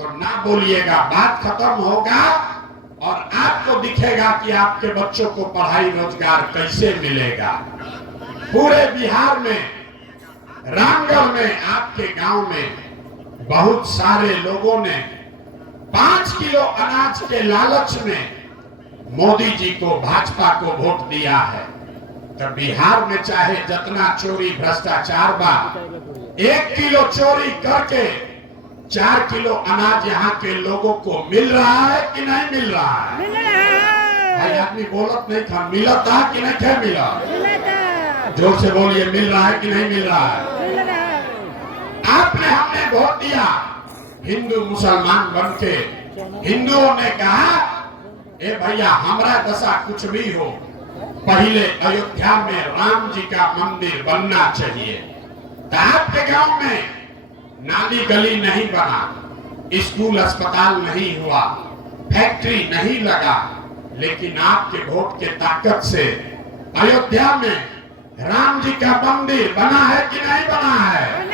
तो ना बोलिएगा, बात खत्म होगा और आपको दिखेगा कि आपके बच्चों को पढ़ाई रोजगार कैसे मिलेगा। पूरे बिहार में, रामगढ़ में, आपके गांव में बहुत सारे लोगों ने 5 किलो अनाज के लालच में मोदी जी को, भाजपा को वोट दिया है। तो बिहार में चाहे जितना चोरी भ्रष्टाचार बा, 1 किलो चोरी करके 4 किलो अनाज यहाँ के लोगों को मिल रहा है कि नहीं मिल रहा है? भाई आदमी बोलत नहीं था, मिलत था कि नहीं थे मिला? जोर से बोलिए, मिल रहा है कि नहीं मिल रहा है? आपने, हमने वोट दिया हिंदू मुसलमान बन के। हिंदुओं ने कहा, ए भैया हमारा दशा कुछ भी हो, पहले अयोध्या में राम जी का मंदिर बनना चाहिए। तो आपके गांव में नाली गली नहीं बना, स्कूल अस्पताल नहीं हुआ, फैक्ट्री नहीं लगा, लेकिन आपके वोट के ताकत से अयोध्या में राम जी का मंदिर बना है कि नहीं बना है?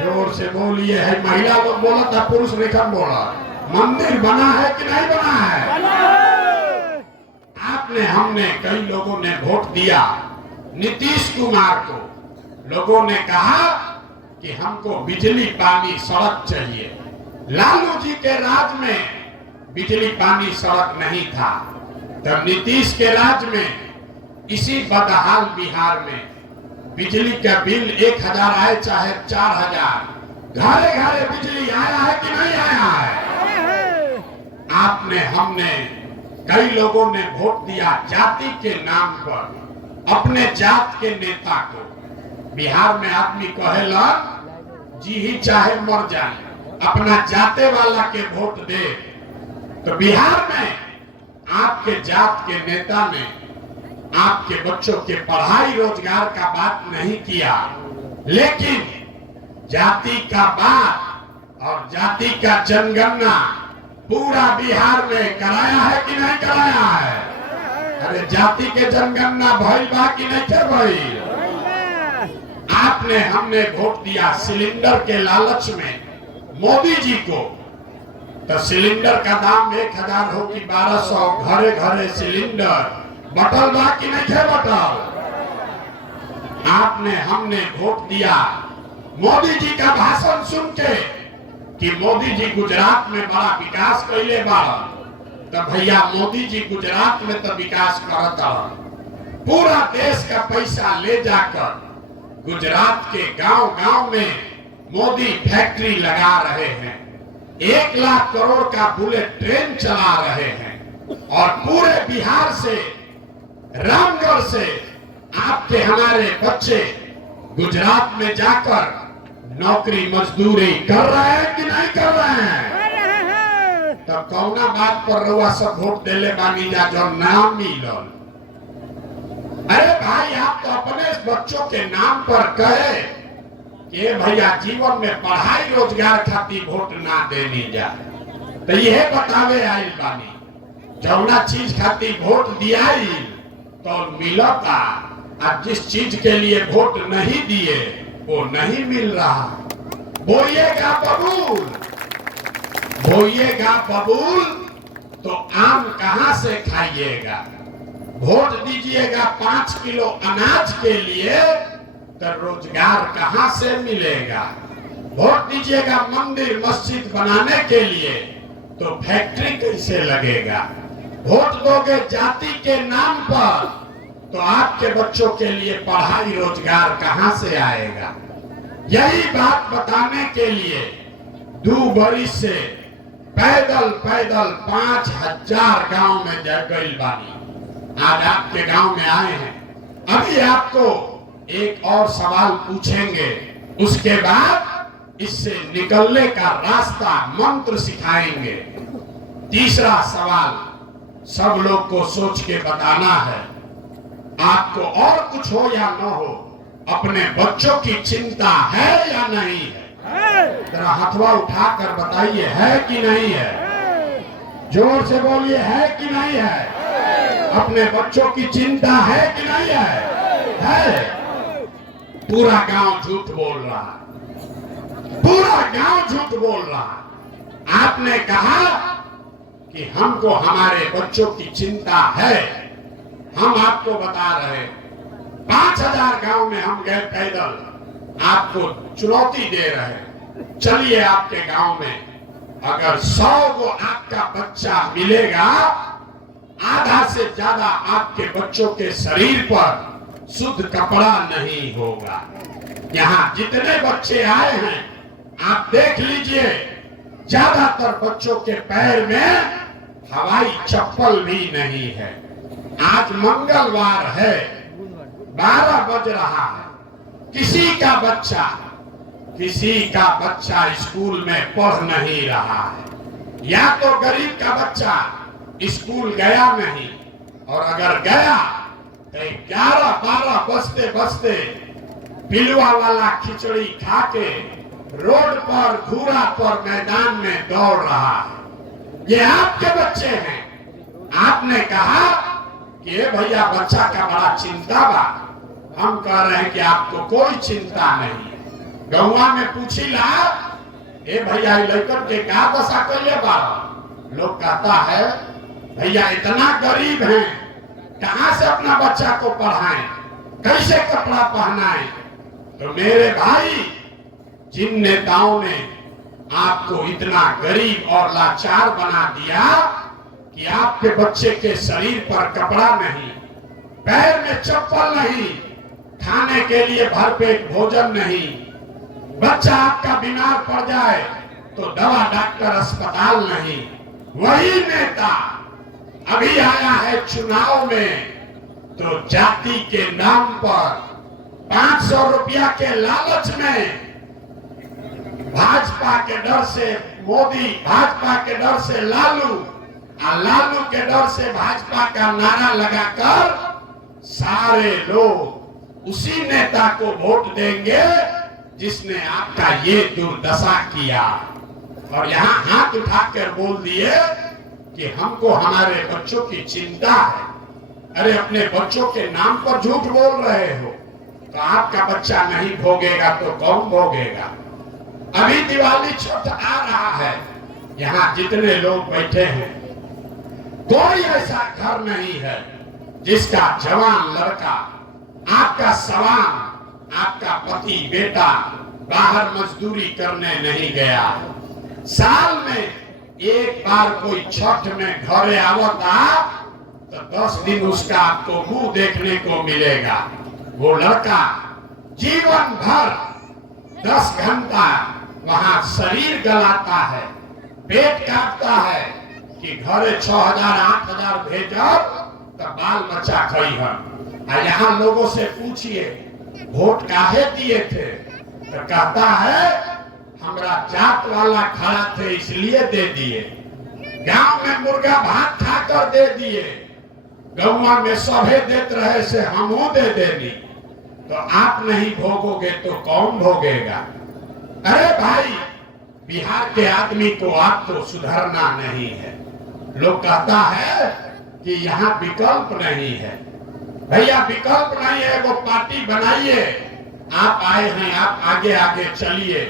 जोर से बोलिए। है महिला लोग बोला था, पुरुष निकम बोला, मंदिर बना है कि नहीं बना है? आपने, हमने, कई लोगों ने वोट दिया नीतीश कुमार को। लोगों ने कहा कि हमको बिजली पानी सड़क चाहिए। लालू जी के राज में बिजली पानी सड़क नहीं था, तब नीतीश के राज में इसी बदहाल बिहार में बिजली का बिल 1000 आए चाहे 4000, घरे घरे बिजली आया है कि नहीं आया है? आपने, हमने, कई लोगों ने वोट दिया जाति के नाम पर अपने जात के नेता को। बिहार में आदमी कहेला जी ही चाहे मर जाए, अपना जाते वाला के वोट दे। तो बिहार में आपके जात के नेता ने आपके बच्चों के पढ़ाई रोजगार का बात नहीं किया, लेकिन जाति का बात और जाति का जनगणना पूरा बिहार में कराया है कि नहीं कराया है? अरे जाति के जनगणना भइल बा कि नहीं थे भइल? आपने, हमने वोट दिया सिलेंडर के लालच में मोदी जी को। तो सिलेंडर का दाम 1000 हो कि 1200, घरे घरे सिलेंडर बटल बा कि नहीं थे बटल? आपने, हमने वोट दिया मोदी जी का भाषण सुन के कि मोदी जी गुजरात में बड़ा विकास कैले बाड़ा। तो भैया मोदी जी गुजरात में तो विकास करत रहा, पूरा देश का पैसा ले जाकर गुजरात के गांव गांव में मोदी फैक्ट्री लगा रहे हैं, 1 लाख करोड़ का बुलेट ट्रेन चला रहे हैं, और पूरे बिहार से, रामगढ़ से आपके, हमारे बच्चे गुजरात में जाकर नौकरी मजदूरी कर रहे हैं कि नहीं कर रहे हैं? तब कौना बात पर रउआ सब वोट देले बानी जा जो नाम मिलल? अरे भाई, आप तो अपने बच्चों के नाम पर कहे कि भैया जीवन में पढ़ाई रोजगार खातिर वोट ना देनी जा। तो यह बतावे आइल बानी, जौना चीज खातिर वोट दिया तो मिलता, और जिस चीज के लिए वोट नहीं दिए वो नहीं मिल रहा। बोइएगा बबूल, बोइएगा बबूल तो आम कहां से खाइएगा? वोट दीजिएगा 5 किलो अनाज के लिए तो रोजगार कहां से मिलेगा? वोट दीजिएगा मंदिर मस्जिद बनाने के लिए तो फैक्ट्री कैसे लगेगा? वोट दोगे जाति के नाम पर तो आपके बच्चों के लिए पढ़ाई रोजगार कहां से आएगा? यही बात बताने के लिए 2 बरिस से पैदल पैदल 5000 गांव में गई बानी। आज आपके गांव में आए हैं। अभी आपको एक और सवाल पूछेंगे, उसके बाद इससे निकलने का रास्ता, मंत्र सिखाएंगे। तीसरा सवाल सब लोग को सोच के बताना है। आपको और कुछ हो या न हो, अपने बच्चों की चिंता है या नहीं है? जरा हथवा उठाकर बताइए, है कि नहीं है? जोर से बोलिए, है कि नहीं है? अपने बच्चों की चिंता है कि नहीं है? है। पूरा गांव झूठ बोल रहा, पूरा गांव झूठ बोल रहा। आपने कहा कि हमको हमारे बच्चों की चिंता है। हम आपको बता रहे 5000 गांव में हम गए पैदल, आपको चुनौती दे रहे। चलिए आपके गांव में अगर 100 को आपका बच्चा मिलेगा, आधा से ज्यादा आपके बच्चों के शरीर पर शुद्ध कपड़ा नहीं होगा। यहाँ जितने बच्चे आए हैं आप देख लीजिए, ज्यादातर बच्चों के पैर में हवाई चप्पल भी नहीं है। आज मंगलवार है, 12 बज रहा है, किसी का बच्चा स्कूल में पढ़ नहीं रहा है। या तो गरीब का बच्चा स्कूल गया नहीं, और अगर गया तो 11-12 बजते बजते पिलुआ वाला खिचड़ी खा के रोड पर घूरा पर मैदान में दौड़ रहा है। ये आपके बच्चे हैं। आपने कहा कि ये भैया बच्चा का बड़ा चिंता बा। हम कह रहे हैं कि आपको कोई चिंता नहीं। गौवा में पूछी ला, ए भैया लड़कन के का दशा कर ले बा। लोग कहता है भैया इतना गरीब हैं, कहां से अपना बच्चा को पढ़ाएं, कैसे कपड़ा पहनाएं। तो मेरे भाई, जिन नेताओं ने आपको इतना गरीब और लाचार बना दिया कि आपके बच्चे के शरीर पर कपड़ा नहीं, पैर में चप्पल नहीं, खाने के लिए भरपेट भोजन नहीं, बच्चा आपका बीमार पड़ जाए तो दवा डॉक्टर अस्पताल नहीं, वही नेता अभी आया है चुनाव में तो जाति के नाम पर 500 रुपया के लालच में भाजपा के डर से मोदी, भाजपा के डर से लालू, और लालू के डर से भाजपा का नारा लगाकर सारे लोग उसी नेता को वोट देंगे जिसने आपका ये दुर्दशा किया। और यहाँ हाथ उठाकर बोल दिए कि हमको हमारे बच्चों की चिंता है। अरे अपने बच्चों के नाम पर झूठ बोल रहे हो, तो आपका बच्चा नहीं भोगेगा तो कौन भोगेगा। अभी दिवाली छठ आ रहा है, यहाँ जितने लोग बैठे हैं कोई ऐसा घर नहीं है जिसका जवान लड़का, आपका सवान, आपका पति बेटा बाहर मजदूरी करने नहीं गया। साल में एक बार कोई छठ में घरे आवता तो 10 दिन उसका आपको मुंह देखने को मिलेगा। वो लड़का जीवन भर 10 घंटा वहां शरीर गलाता है, पेट काटता है कि घरे 6000-8000 भेजब तो बाल बच्चा खई है। यहाँ लोगों से पूछिए वोट काहे दिए थे, तो कहता है हमरा जात वाला खड़ा थे इसलिए दे दिए, गांव में मुर्गा भात खाकर दे दिए, गौवा में सभे देते रहे से हमू दे देनी। तो आप नहीं भोगोगे तो कौन भोगेगा। अरे भाई, बिहार के आदमी को आपको सुधरना नहीं है। लोग कहता है कि यहाँ विकल्प नहीं है। भैया विकल्प नहीं है, वो पार्टी बनाइए। आप आए हैं, आप आगे आगे चलिए,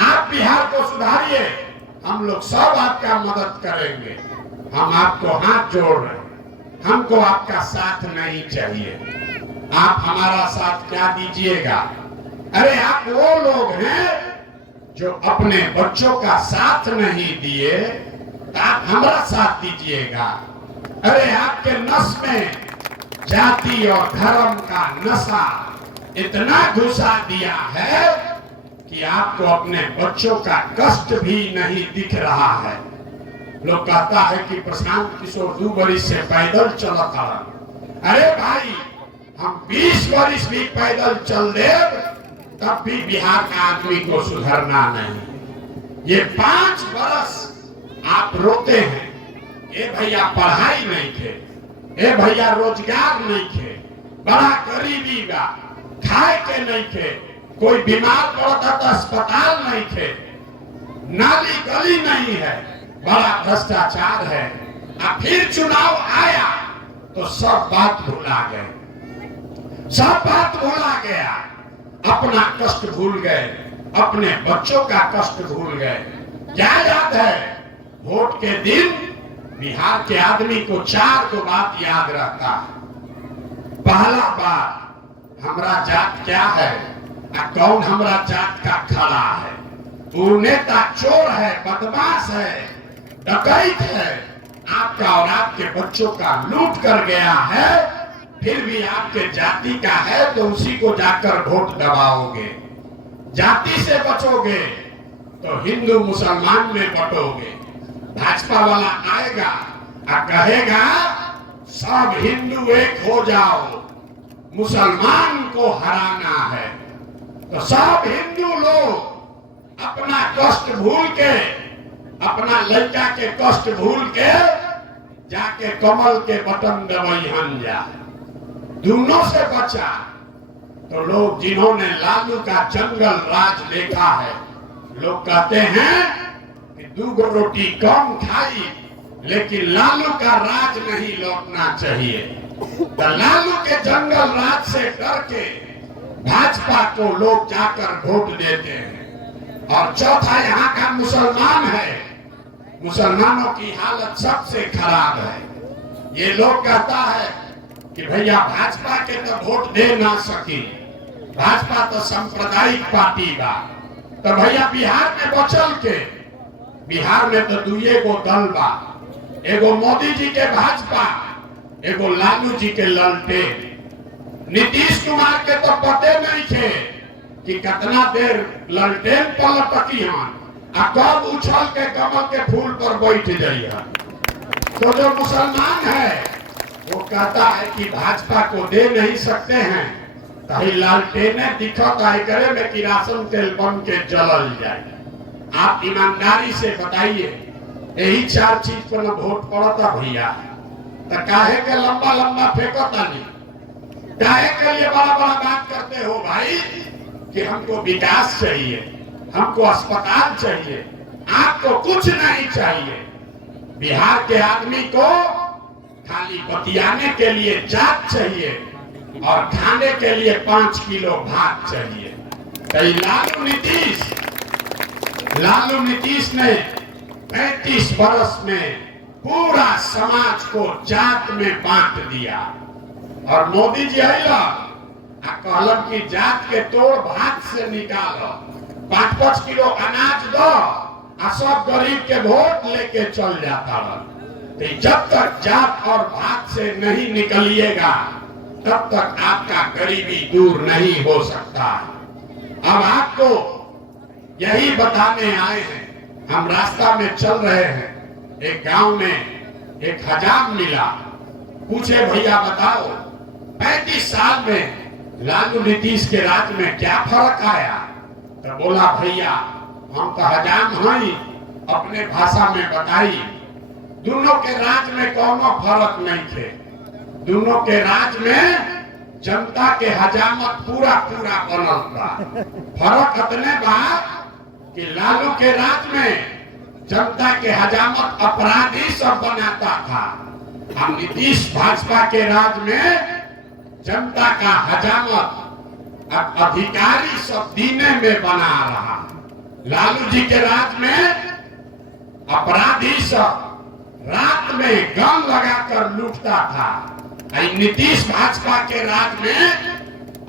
आप बिहार को सुधारिए, हम लोग सब आपका मदद करेंगे। हम आपको हाथ जोड़ रहे हैं, हमको आपका साथ नहीं चाहिए। आप हमारा साथ क्या दीजिएगा। अरे आप वो लोग हैं जो अपने बच्चों का साथ नहीं दिए, तो आप हमारा साथ दीजिएगा। अरे आपके नस में जाति और धर्म का नशा इतना घुसा दिया है कि आपको अपने बच्चों का कष्ट भी नहीं दिख रहा है। लोग कहता है कि प्रशांत किशोर 2 वर्ष से पैदल चला था। अरे भाई, हम 20 वर्ष भी पैदल चल दे तब भी बिहार का आदमी को सुधरना नहीं। ये 5 वर्ष आप रोते हैं, ए भैया पढ़ाई नहीं थे, ए भैया रोजगार नहीं थे, बड़ा गरीबी बा, खाए के नहीं थे, कोई बीमार पड़ता तो अस्पताल नहीं थे, नाली गली नहीं है, बड़ा भ्रष्टाचार है। अब फिर चुनाव आया तो सब बात भुला गए, सब बात भुला गया, अपना कष्ट भूल गए, अपने बच्चों का कष्ट भूल गए। क्या याद है वोट के दिन बिहार के आदमी को 4 गो बात याद रहता है। पहला बात, हमरा जात क्या है आ कौन हमरा जात का खड़ा है। वो नेता चोर है, बदमाश है, डकैत है, आपका और आपके बच्चों का लूट कर गया है, फिर भी आपके जाति का है तो उसी को जाकर वोट दबाओगे। जाति से बचोगे तो हिंदू मुसलमान में बटोगे। भाजपा वाला आएगा और कहेगा सब हिंदू एक हो जाओ, मुसलमान को हराना है। तो सब हिंदू लोग अपना कष्ट भूल के, अपना लड़का के कष्ट भूल के जाके कमल के बटन दबाई जाए। दोनों से बचा तो लोग जिन्होंने लालू का जंगल राज देखा है, लोग कहते हैं कि 2 रोटी कम खाई, लेकिन लालू का राज नहीं लौटना चाहिए। तो लालू के जंगल राज से डर के भाजपा को लोग जाकर वोट देते हैं। और चौथा, यहाँ का मुसलमान है, मुसलमानों की हालत सबसे खराब है। ये लोग कहता है कि भैया भाजपा के तो वोट दे ना सकी, भाजपा तो सांप्रदायिक पार्टी बा। तो भैया बिहार में बचल के, बिहार में तो 2 गो दल बा, एगो मोदी जी के भाजपा, एगो लालू जी के ललटेन। नीतीश कुमार के तो पते नहीं थे कि कितना देर ललटेन पर लटकी हन आ कब उछल के कमल के फूल पर बैठ जाइए। तो जो मुसलमान है वो कहता है कि भाजपा को दे नहीं सकते हैं, तो लालटेने दिखत आई करे में किरासन तेल बन के जलल जाए। आप ईमानदारी से बताइए, यही 4 चीज पर वोट पड़ता भैया, तो काहे के लंबा लंबा फेंकता नहीं, काहे के लिए बड़ा बड़ा बात करते हो भाई कि हमको विकास चाहिए, हमको अस्पताल चाहिए, आपको कुछ नहीं चाहिए। बिहार के आदमी को खाली बतियाने के लिए जात चाहिए और खाने के लिए 5 किलो भात चाहिए। कई लालू नीतीश ने 35 बरस में पूरा समाज को जात में बांट दिया। और मोदी जी आइला कहलन की जात के तोड़ भात से निकालो, 5-5 किलो अनाज दो आ सब गरीब के वोट लेके चल जाता रहा। तो जब तक जात और भात से नहीं निकलिएगा तब तक आपका गरीबी दूर नहीं हो सकता। अब आपको यही बताने आए हैं। हम रास्ता में चल रहे हैं, एक गांव में एक हजाम मिला, पूछे भैया बताओ 35 साल में लालू नीतीश के राज में क्या फर्क आया। तो बोला भैया हम तो हजाम हैं, अपने भाषा में बताई, दोनों के राज में कोनो फर्क नहीं थे। दोनों के राज में जनता के हजामत पूरा पूरा बनल था। फर्क इतने बा कि लालू के राज में जनता के हजामत अपराधी सब बनाता था, हम नीतीश भाजपा के राज में जनता का हजामत अब अधिकारी सब दीने में बना रहा। लालू जी के राज में अपराधी सब रात में गन लगाकर लूटता था। नीतीश भाजपा के राज में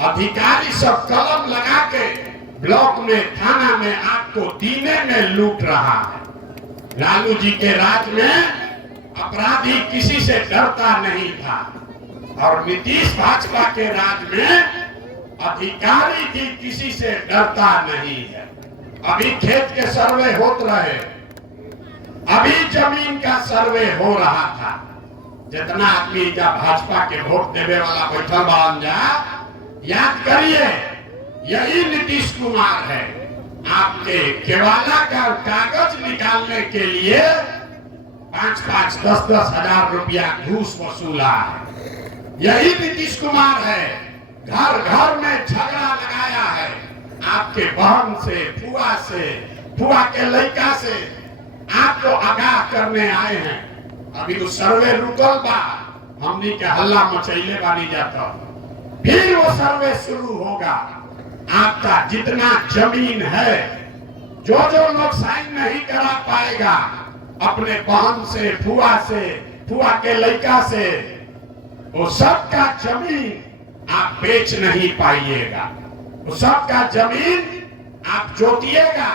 अधिकारी सब कलम लगा के ब्लॉक में, थाना में आपको दीने में लूट रहा है। लालू जी के राज में अपराधी किसी से डरता नहीं था और नीतीश भाजपा के राज में अधिकारी भी किसी से डरता नहीं है। अभी खेत के सर्वे होते रहे, अभी जमीन का सर्वे हो रहा था। जितना आदमी जब भाजपा के वोट देने वाला बैठल बान जा, याद करिए यही नीतीश कुमार है। आपके केवाला का कागज निकालने के लिए 5-5, 10-10 हजार रुपया घूस वसूला है। यही नीतीश कुमार है। घर घर में झगड़ा लगाया है, आपके बहन से, फुआ के लड़का से आपको आगाह करने आए हैं। अभी तो सर्वे रुकल बा, हमनी के हल्ला मचैले बानी जाता, फिर वो सर्वे शुरू होगा। आपका जितना जमीन है, जो लोग साइन नहीं करा पाएगा अपने बहन से, फुआ के लड़का से, वो सबका जमीन आप बेच नहीं पाइएगा। वो सबका जमीन आप जोतिएगा,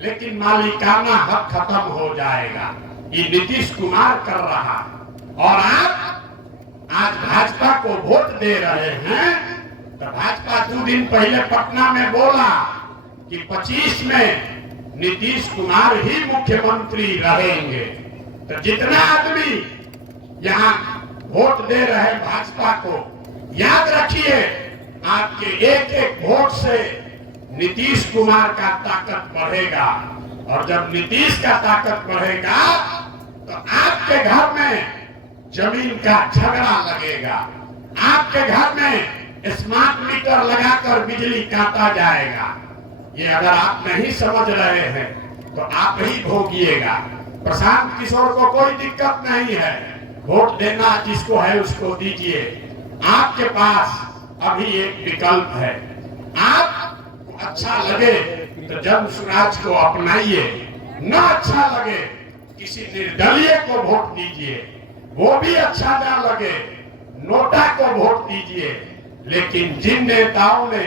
लेकिन मालिकाना हक खत्म हो जाएगा। ये नीतीश कुमार कर रहा है। और आप आज भाजपा को वोट दे रहे हैं, तो भाजपा 2 दिन पहले पटना में बोला कि 25 में नीतीश कुमार ही मुख्यमंत्री रहेंगे। तो जितना आदमी यहाँ वोट दे रहे भाजपा को, याद रखिए आपके एक एक वोट से नीतीश कुमार का ताकत बढ़ेगा। और जब नीतीश का ताकत बढ़ेगा तो आपके घर में जमीन का झगड़ा लगेगा, आपके घर में स्मार्ट मीटर लगाकर बिजली काटा जाएगा। ये अगर आप नहीं समझ रहे हैं तो आप ही भोगिएगा। प्रशांत किशोर को कोई दिक्कत नहीं है, वोट देना जिसको है उसको दीजिए। आपके पास अभी एक विकल्प है, आप अच्छा लगे तो जन स्वराज को अपनाइए, न अच्छा लगे किसी निर्दलीय को वोट दीजिए, वो भी अच्छा न लगे नोटा को वोट दीजिए। लेकिन जिन नेताओं ने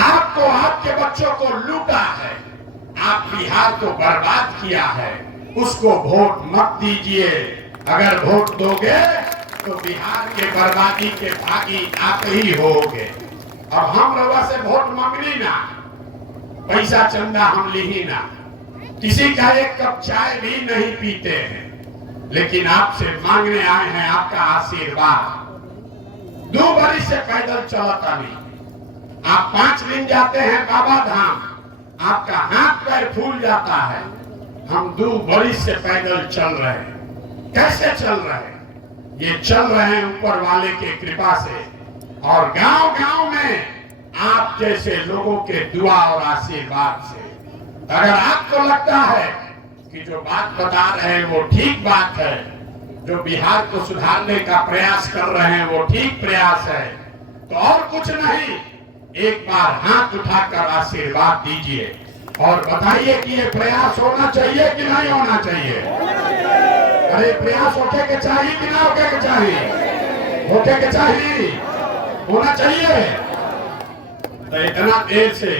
आपको, आपके बच्चों को लूटा है, आप बिहार को बर्बाद किया है, उसको वोट मत दीजिए। अगर वोट दोगे तो बिहार के बर्बादी के भागी आप ही होगे। अब हम लोगों से वोट मांगनी ना, पैसा चंदा हम ली ना, किसी का एक कप चाय भी नहीं पीते हैं, लेकिन आपसे मांगने आए हैं आपका आशीर्वाद। 2 बरस से पैदल चलता नहीं, आप 5 दिन जाते हैं बाबा धाम, आपका हाथ पैर फूल जाता है। हम 2 बरस से पैदल चल रहे हैं। कैसे चल रहे हैं? ये चल रहे हैं ऊपर वाले के कृपा से, और गांव-गांव में आप जैसे लोगों के दुआ और आशीर्वाद से। अगर आपको लगता है कि जो बात बता रहे हैं वो ठीक बात है, जो बिहार को सुधारने का प्रयास कर रहे हैं वो ठीक प्रयास है, तो और कुछ नहीं, एक बार हाथ उठाकर आशीर्वाद दीजिए और बताइए कि ये प्रयास होना चाहिए कि नहीं होना चाहिए। अरे प्रयास होके के चाहिए कि ना होके के चाहिए? होके के चाहिए, होना चाहिए। तो इतना देर से